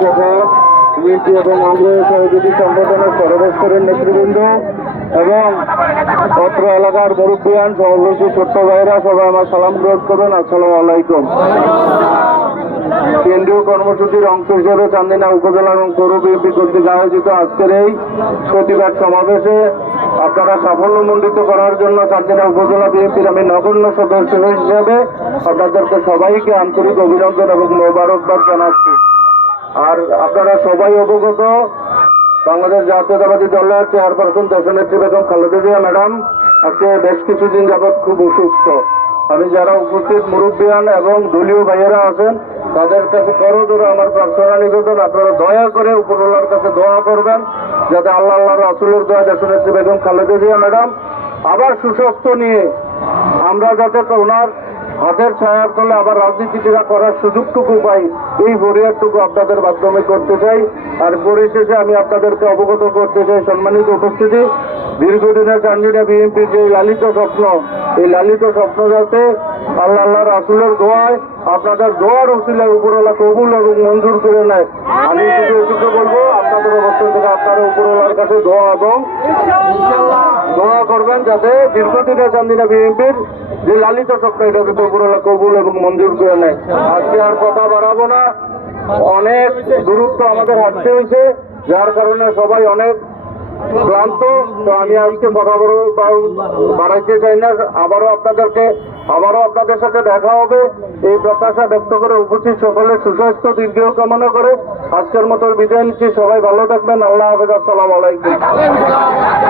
শাখা বিএনপি এবং আগ্রহী সহযোগী সংগঠনের সর্বস্তরের নেতৃবৃন্দ এবং অত্র এলাকার মুরব্বিয়ান সমাবেশী ছোট্ট ভাইরা সবাই আমার সালাম গ্রহণ করুন। আসসালামু আলাইকুম। কেন্দ্রীয় কর্মসূচির অংশ হিসেবে চান্দিনা উপজেলা এবং পৌর বিএনপি কর্তৃক আয়োজিত আজকের এই প্রতিবাদ সমাবেশে আপনারা সাফল্যমণ্ডিত করার জন্য চান্দিনা উপজেলা বিএনপির আমি নগণ্য সদস্য হিসেবে আপনাদেরকে সবাইকে আন্তরিক অভিনন্দন এবং মোবারকবাদ জানাচ্ছি। আর আপনারা সবাই অবগত, বাংলাদেশ জাতীয়তাবাদী দলের চেয়ারপারসন দেশনেত্রী বেগম খালেদা জিয়া ম্যাডাম আজকে বেশ কিছুদিন যাবৎ খুব অসুস্থ। আমি যারা উপস্থিত মুরব্বিয়ান এবং দলীয় ভাইয়েরা আছেন তাদের কাছে করজোড়ে আমার প্রার্থনা নিবেদন, আপনারা দয়া করে উপরওয়ালার কাছে দোয়া করবেন যাতে আল্লাহ রাসূলের দোয়া দেশনেত্রী বেগম খালেদা জিয়া ম্যাডাম আবার সুস্বাস্থ্য নিয়ে আমরা যাতে ওনার হাতের ছায়ার তলে আবার রাজনীতিটা করার সুযোগটুকু পাই, এই ফরিয়াদটুকু আপনাদের মাধ্যমে করতে চাই। আর পরিশেষে আমি আপনাদেরকে অবগত করতে চাই, সম্মানিত উপস্থিতি, দীর্ঘদিনের চান্দিনা বিএনপির যে লালিত স্বপ্ন, এই লালিত স্বপ্ন যাতে আল্লাহ রাসূলের দোয়ায় আপনাদের দোয়ার উসিলায় উপরওয়ালা কবুল এবং মঞ্জুর করে নেয়। আমি শুধু এটুকু বলবো, আপনাদের অবস্থান থেকে আপনারা উপরওয়ালার কাছে দোয়া এবং দোয়া করবেন যাতে দীর্ঘদিনের চান্দিনা বিএনপির যে লালিত স্বপ্ন এটা যাতে উপরওয়ালা কবুল এবং মঞ্জুর করে নেয়। আজকে আর কথা বাড়াবো না, অনেক দূরত্ব আমাদের হাঁটতে হয়েছে, যার কারণে সবাই অনেক ক্লান্ত। তো আমি আজকে কথা বাড়াইতে চাই না, আবারও আপনাদের সাথে দেখা হবে এই প্রত্যাশা ব্যক্ত করে উপস্থিত সকলের সুস্বাস্থ্য দীর্ঘ কামনা করে আজকের মতো বিদায় নিচ্ছি। সবাই ভালো থাকবেন। আল্লাহ হাফেজ। আসসালামু আলাইকুম।